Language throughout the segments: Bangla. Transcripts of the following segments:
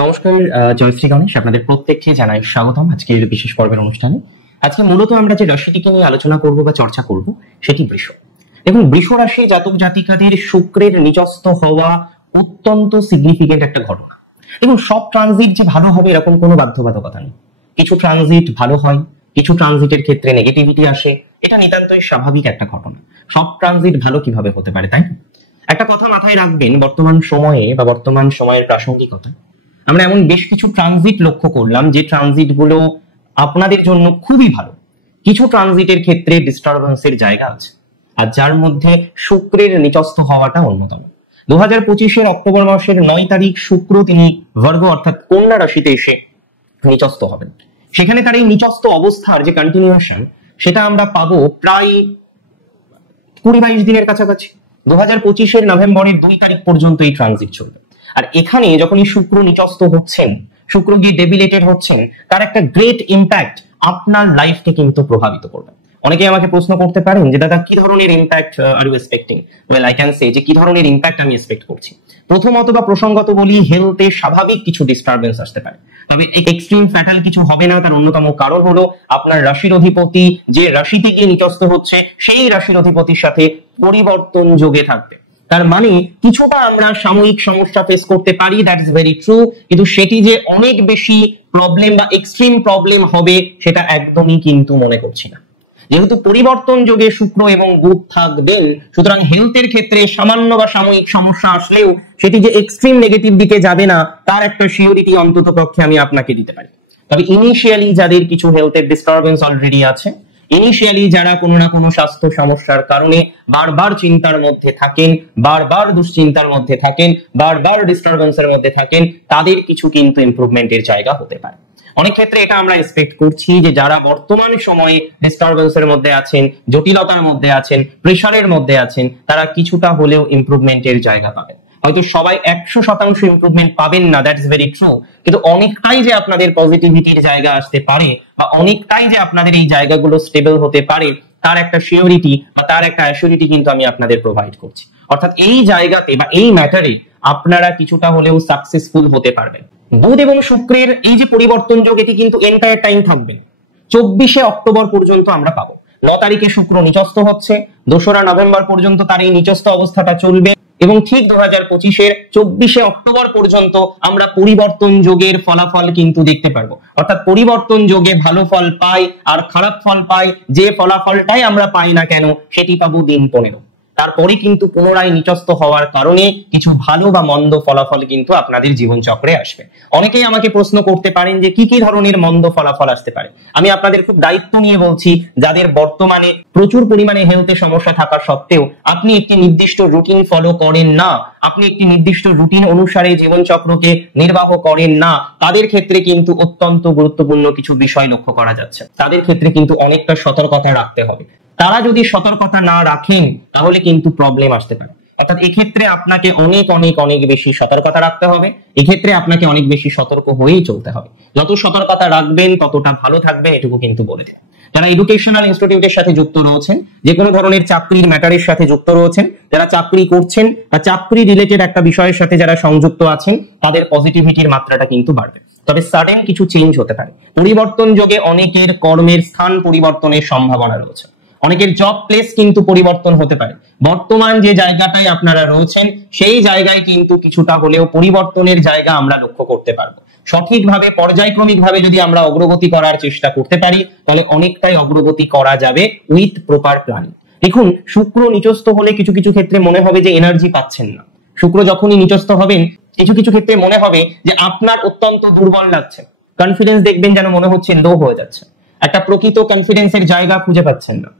নমস্কার, জয়শ্রী গণেশ আপনাদের প্রত্যেককে জানাই স্বাগতম আজকের বিশেষ পর্বের অনুষ্ঠানে। আজকে মূলত আমরা যে রাশিটিকে নিয়ে আলোচনা করব বা চর্চা করব সেটি বৃষ। দেখুন, বৃষ রাশি জাতক জাতিকাদের শুক্রের নিচস্থ হওয়া অত্যন্ত সিগনিফিকেন্ট একটা ঘটনা। এবং সব ট্রানজিট যে ভালো হবে এরকম কোনো বাধ্যবাধকতা নেই। কিছু ট্রানজিট ভালো হয়, কিছু ট্রানজিটের ক্ষেত্রে নেগেটিভিটি আসে, এটা নিতান্তই স্বাভাবিক একটা ঘটনা। সব ট্রানজিট ভালো কিভাবে হতে পারে, তাই না? একটা কথা মাথায় রাখবেন, বর্তমান সময়ে বা বর্তমান সময়ের প্রাসঙ্গিকতা আমরা এমন বেশ কিছু ট্রানজিট লক্ষ্য করলাম যে ট্রানজিট গুলো আপনাদের জন্য খুবই ভালো। কিছু ট্রানজিটের ক্ষেত্রে ডিস্টারবেন্সের জায়গা আছে, আর যার মধ্যে শুক্রের নিচস্থ হওয়াটা অন্যতম। 2025 অক্টোবর মাসের 9 তারিখ শুক্র তিনি বর্গ অর্থাৎ কন্যা রাশিতে এসে নিচস্থ হবেন। সেখানে তার এই নিচস্থ অবস্থার যে কন্টিনিউশন সেটা আমরা পাবো প্রায় 20-22 দিনের কাছাকাছি। 2025 নভেম্বরের 2 তারিখ পর্যন্ত এই ট্রানজিট চলবে। আর এখানে যখনই শুক্র নিচস্থ হচ্ছেন, শুক্র গিয়ে ডেবিলেটেড হচ্ছেন, তার একটা গ্রেট ইম্প্যাক্ট আপনার লাইফকে কিন্তু প্রভাবিত করবে। অনেকে আমাকে প্রশ্ন করতে পারেন যে দাদা কি ধরনের impact are you expecting? Well, I can say যে কি ধরনের ইম্প্যাক্ট আমি এক্সপেক্ট করছি। প্রথমত বা প্রসঙ্গত বলি, হেলথে স্বাভাবিক কিছু ডিস্টারবেন্স আসতে পারে, তবে এক্সট্রিম ফ্যাটাল কিছু হবে না। তার অন্যতম কারণ হলো আপনার রাশির অধিপতি যে রাশিতে গিয়ে নিচস্থ হচ্ছে সেই রাশির অধিপতির সাথে পরিবর্তন যোগে থাকবে। তার মানে কিছুটা আমরা সাময়িক সমস্যা ফেস করতে পারি, দ্যাট ইজ ভেরি ট্রু, কিন্তু সেটি যে অনেক বেশি প্রবলেম বা এক্সট্রিম প্রবলেম হবে সেটা একদমই কিন্তু মনে করছি না। যেহেতু পরিবর্তন যোগে শুক্র এবং বুধ থাকবেন, সুতরাং হেলথের ক্ষেত্রে সামান্য বা সাময়িক সমস্যা আসলেও সেটি যে এক্সট্রিম নেগেটিভ দিকে যাবে না তার একটা সিওরিটি অন্তত পক্ষে আমি আপনাকে দিতে পারি। তবে ইনিশিয়ালি যাদের কিছু হেলথের ডিস্টারবেন্স অলরেডি আছে, ইনিশিয়ালি যারা কোনো না কোনো স্বাস্থ্য সমস্যার কারণে বারবার চিন্তার মধ্যে থাকেন, বারবার দুশ্চিন্তার মধ্যে থাকেন, বারবার ডিস্টারবেন্সের মধ্যে থাকেন, তাদের কিছু কিন্তু ইমপ্রুভমেন্টের জায়গা হতে পারে। অনেক ক্ষেত্রে এটা আমরা এক্সপেক্ট করছি যে যারা বর্তমান সময়ে ডিস্টারবেন্সের মধ্যে আছেন, জটিলতার মধ্যে আছেন, প্রেসারের মধ্যে আছেন, তারা কিছুটা হলেও ইমপ্রুভমেন্টের জায়গা পাবেন। হয়তো সবাই 100% ইমপ্রুভমেন্ট পাবেন না, দ্যাটস ভেরি ট্রু, কিন্তু অনেকটাই যে আপনাদের পজিটিভিটির জায়গা আসতে পারে বা অনেকটাই যে আপনাদের এই জায়গাগুলো স্টেবল হতে পারে তার একটা সিওরিটি বা তার একটা অ্যাসিউরিটি কিন্তু আমি আপনাদের প্রোভাইড করছি। অর্থাৎ এই জায়গাতে বা এই ম্যাটারে আপনারা কিছুটা হলেও সাকসেসফুল হতে পারবেন। বুধ এবং শুক্রের এই যে পরিবর্তন যোগ এটি কিন্তু এন্টায়ার টাইম থাকবে, 24 অক্টোবর পর্যন্ত আমরা পাবো। 9 তারিখে শুক্র নিচস্থ হচ্ছে, 2রা নভেম্বর পর্যন্ত তার এই নিচস্থ অবস্থাটা চলবে এবং ঠিক 2025 24 অক্টোবর পর্যন্ত আমরা পরিবর্তন যোগের ফলাফল কিন্তু দেখতে পারবো। অর্থাৎ পরিবর্তন যোগে ভালো ফল পাই আর খারাপ ফল পাই, যে ফলাফলটাই আমরা পাই না কেন সেটি পাবো দিন 15। তারপরে কিন্তু পুনরায় নিচস্থ হওয়ার কারণে কিছু ভালো বা মন্দ ফলাফল কিন্তু আপনাদের জীবন চক্রে আসবে। অনেকেই আমাকে প্রশ্ন করতে পারেন যে কি কি ধরনের মন্দ ফলাফল আসতে পারে। আমি আপনাদের খুব দায়িত্ব নিয়ে বলছি, যাদের বর্তমানে প্রচুর পরিমাণে হেলথে সমস্যা থাকা সত্ত্বেও আপনি একটি নির্দিষ্ট রুটিন ফলো করেন না, আপনি একটি নির্দিষ্ট রুটিন অনুসারে জীবন চক্রকে নির্বাহ করেন না, তাদের ক্ষেত্রে কিন্তু অত্যন্ত গুরুত্বপূর্ণ কিছু বিষয় লক্ষ্য করা যাচ্ছে। তাদের ক্ষেত্রে কিন্তু অনেকটা সতর্কতা রাখতে হবে। তারা যদি সতর্কতা না রাখেন তাহলে কিন্তু প্রবলেম আসতে পারে। অর্থাৎ এক্ষেত্রে আপনাকে অনেক অনেক অনেক বেশি সতর্কতা রাখতে হবে, এক্ষেত্রে আপনাকে অনেক বেশি সতর্ক হয়েই চলতে হবে। যত সতর্কতা রাখবেন ততটা ভালো থাকবেন, এটুকু কিন্তু বলে দেন। যারা এডুকেশনাল ইনস্টিটিউটের সাথে যুক্ত রয়েছেন, যে কোনো ধরনের চাকরির ম্যাটারের সাথে যুক্ত রয়েছেন, যারা চাকরি করছেন বা চাকরি রিলেটেড একটা বিষয়ের সাথে যারা সংযুক্ত আছেন, তাদের পজিটিভিটির মাত্রাটা কিন্তু বাড়বে। তবে সাডেন কিছু চেঞ্জ হতে পারে। পরিবর্তন যোগে অনেকের কর্মের স্থান পরিবর্তনের সম্ভাবনা রয়েছে, অনেকের জব প্লেস কিন্তু পরিবর্তন হতে পারে। বর্তমান যে জায়গাটায় আপনারা রয়েছেন সেই জায়গায় কিন্তু কিছুটা হলেও পরিবর্তনের জায়গা আমরা লক্ষ্য করতে পারবো। সঠিকভাবে পর্যায়ক্রমিক ভাবে যদি আমরা অগ্রগতি করার চেষ্টা করতে পারি তাহলে অনেকটাই অগ্রগতি করা যাবে উইথ প্রপার প্ল্যানিং। দেখুন, শুক্র নিচস্থ হলে কিছু কিছু ক্ষেত্রে মনে হবে যে এনার্জি পাচ্ছেন না। শুক্র যখনই নিচস্থ হবেন কিছু কিছু ক্ষেত্রে মনে হবে যে আপনার অত্যন্ত দুর্বল লাগছে, কনফিডেন্স দেখবেন যেন মনে হচ্ছে লো হয়ে যাচ্ছে, একটা প্রকৃত কনফিডেন্সের জায়গা খুঁজে পাচ্ছেন না,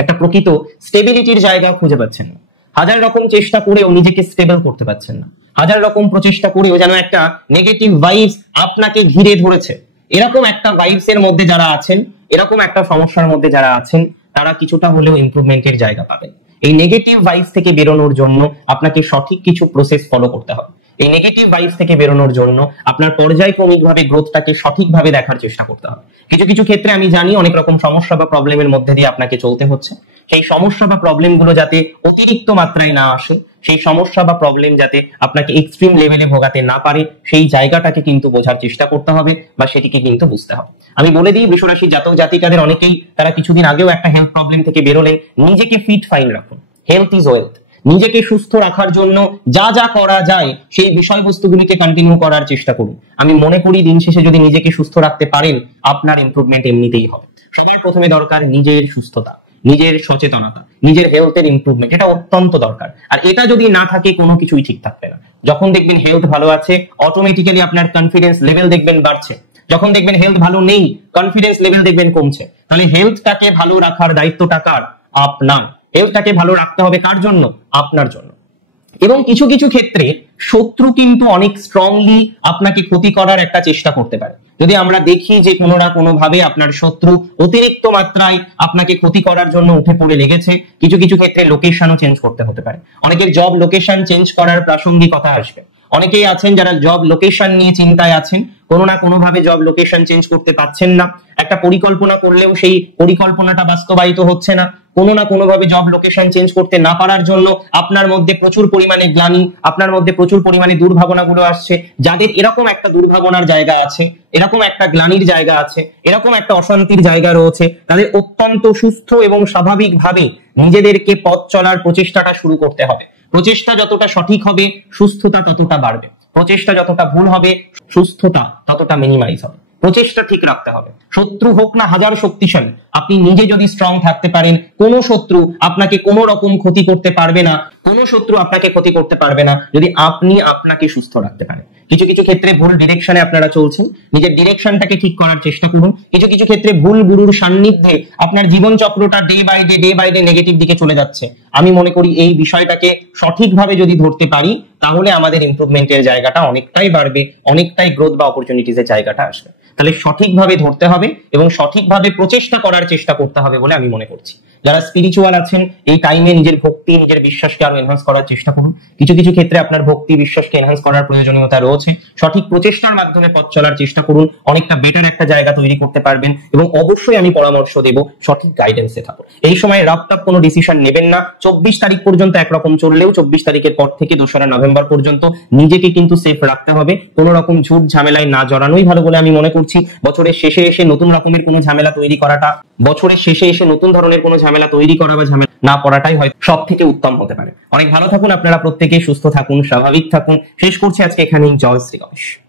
একটা প্রকৃত স্টেবিলিটির জায়গা খুঁজে পাচ্ছেন না। হাজার রকম চেষ্টা করেও নিজেকে স্টেবল করতে পারছেন না, হাজার রকম প্রচেষ্টা করেও যেন একটা নেগেটিভ ভাইবস আপনাকে ঘিরে ধরেছে। এরকম একটা ভাইবস এর মধ্যে যারা আছেন, এরকম একটা সমস্যার মধ্যে যারা আছেন, তারা কিছুটা হলেও ইমপ্রুভমেন্টের জায়গা পাবেন। এই নেগেটিভ ভাইবস থেকে বেরোনোর জন্য আপনাকে সঠিক কিছু প্রসেস ফলো করতে হবে। এই নেগেটিভ ভাইবস থেকে বেরোনোর জন্য আপনার পর্যায়ক্রমিকভাবে গ্রোথটাকে সঠিকভাবে দেখার চেষ্টা করতে হবে। কিছু কিছু ক্ষেত্রে আমি জানি অনেক রকম সমস্যা বা প্রবলেমের মধ্যে দিয়ে আপনাকে চলতে হচ্ছে, সেই সমস্যা বা প্রবলেম গুলো যাতে অতিরিক্ত মাত্রায় না আসে, সেই সমস্যা বা প্রবলেম যাতে আপনাকে এক্সট্রিম লেভেলে ভোগাতে না পারে, সেই জায়গাটাকে কিন্তু বোঝার চেষ্টা করতে হবে বা সেটিকে কিন্তু বুঝতে হবে। আমি বলে দিই, বৃষ রাশির জাতক জাতিকাদের অনেকেই তারা কিছুদিন আগেও একটা হেলথ প্রবলেম থেকে বেরোলেন। নিজেকে ফিট ফাইন রাখুন, হেলথ ইজ ওয়েলথ। নিজেকে সুস্থ রাখার জন্য যা যা করা যায় সেই বিষয়বস্তুগুলিকে কন্টিনিউ করার চেষ্টা করুন। আমি মনে করি দিন শেষে যদি নিজেকে সুস্থ রাখতে পারেন, আপনার ইমপ্রুভমেন্ট এমনিতেই হবে। সবার প্রথমে দরকার নিজের সুস্থতা, নিজের সচেতনতা, নিজের হেলথের ইমপ্রুভমেন্ট, এটা অত্যন্ত দরকার। আর এটা যদি না থাকে কোনো কিছুই ঠিক থাকবে না। যখন দেখবেন হেলথ ভালো আছে, অটোমেটিক্যালি আপনার কনফিডেন্স লেভেল দেখবেন বাড়ছে। যখন দেখবেন হেলথ ভালো নেই, কনফিডেন্স লেভেল দেখবেন কমছে। তাহলে হেলথটাকে ভালো রাখার দায়িত্বটা কার? আপনার। হেলথটাকে ভালো রাখতে হবে কার জন্য? আপনার জন্য। এবং কিছু কিছু ক্ষেত্রে শত্রু কিন্তু অনেক স্ট্রংলি আপনাকে ক্ষতি করার একটা চেষ্টা করতে পারে। যদি আমরা দেখি যে কোনো না কোনো ভাবে আপনার শত্রু অতিরিক্ত মাত্রায় আপনাকে ক্ষতি করার জন্য উঠে পড়ে লেগেছে, কিছু কিছু ক্ষেত্রে লোকেশনও চেঞ্জ করতে হতে পারে। অনেকের জব লোকেশন চেঞ্জ করার প্রাসঙ্গিকতা আসবে। অনেকেই আছেন যারা জব লোকেশন নিয়ে চিন্তায় আছেন, কোনো না কোনো ভাবে জব লোকেশন চেঞ্জ করতে পারছেন না। একটা পরিকল্পনা করলেও সেই পরিকল্পনাটা বাস্তবায়িত হচ্ছে না। কোনো না কোনো ভাবে জব লোকেশন চেঞ্জ করতে না পারার জন্য আপনার মধ্যে প্রচুর পরিমাণে গ্লানি, আপনার মধ্যে প্রচুর পরিমাণে দুর্ভাবনাগুলো আসছে। যাদের এরকম একটা দুর্ভাবনার জায়গা আছে, এরকম একটা গ্লানির জায়গা আছে, এরকম একটা অশান্তির জায়গা রয়েছে, তাদের অত্যন্ত সুস্থ এবং স্বাভাবিকভাবে নিজেদেরকে পথ চলার প্রচেষ্টাটা শুরু করতে হবে। প্রচেষ্টা যতটা সঠিক হবে, সুস্থতা ততটা বাড়বে। প্রচেষ্টা যতটা ভুল হবে, সুস্থতা ততটা মিনিমাইজ হবে। প্রচেষ্টা ঠিক রাখতে হবে। শত্রু হোক না হাজার শক্তিশালী, আপনি নিজে যদি স্ট্রং থাকতে পারেন, কোনো শত্রু আপনাকে কোনো রকম ক্ষতি করতে পারবে না। কোনো শত্রু আপনাকে ক্ষতি করতে পারবে না যদি আপনি আপনাকে সুস্থ রাখতে পারেন। কিছু কিছু ক্ষেত্রে ভুল ডিরেকশনে আপনারা চলছেন, নিজের ডিরেকশনটাকে ঠিক করার চেষ্টা করুন। কিছু কিছু ক্ষেত্রে ভুল গুরুর সান্নিধ্যে আপনার জীবন চক্রটা ডে বাই ডে নেগেটিভ দিকে চলে যাচ্ছে। আমি মনে করি এই বিষয়টাকে সঠিকভাবে যদি ধরতে পারি, তাহলে আমাদের ইমপ্রুভমেন্টের জায়গাটা অনেকটাই বাড়বে, অনেকটাই গ্রোথ বা অপরচুনিটিজের জায়গাটা আসবে। তাহলে সঠিকভাবে ধরতে হবে এবং সঠিকভাবে প্রচেষ্টা করার চেষ্টা করতে হবে বলে আমি মনে করছি। যারা স্পিরিচুয়াল আছেন, এই টাইমে নিজের ভক্তি, নিজের বিশ্বাসকে আরো এনহান্স করার চেষ্টা করুন। কিছু কিছু ক্ষেত্রে আপনার ভক্তি বিশ্বাসকে এনহান্স করার প্রয়োজনীয়তা রয়েছে। সঠিক প্রচেষ্টার মাধ্যমে পথ চলার চেষ্টা করুন, অনেকটা বেটার একটা জায়গা তৈরি করতে পারবেন। এবং অবশ্যই আমি পরামর্শ দেব, সঠিক গাইডেন্সে থাকুন। এই সময় রাফটাপ কোনো ডিসিশন নেবেন না। 24 তারিখ পর্যন্ত একরকম চললেও 24 তারিখের পর থেকে 2রা নভেম্বর পর্যন্ত নিজেকে কিন্তু সেফ রাখতে হবে। কোনো রকম ঝুট ঝামেলায় না জড়ানোই ভালো বলে আমি মনে করছি। বছরের শেষে এসে নতুন রকমের কোনো ঝামেলা তৈরি করাটা, বছরের শেষে এসে নতুন ধরনের কোনো ঝামেলা তৈরি করা বা ঝামেলা না পড়াটাই হয় সব থেকে উত্তম হতে পারে। অনেক ভালো থাকুন আপনারা, প্রত্যেকে সুস্থ থাকুন, স্বাভাবিক থাকুন। শেষ করছি আজকে এখানেই। জয় শ্রী গণেশ।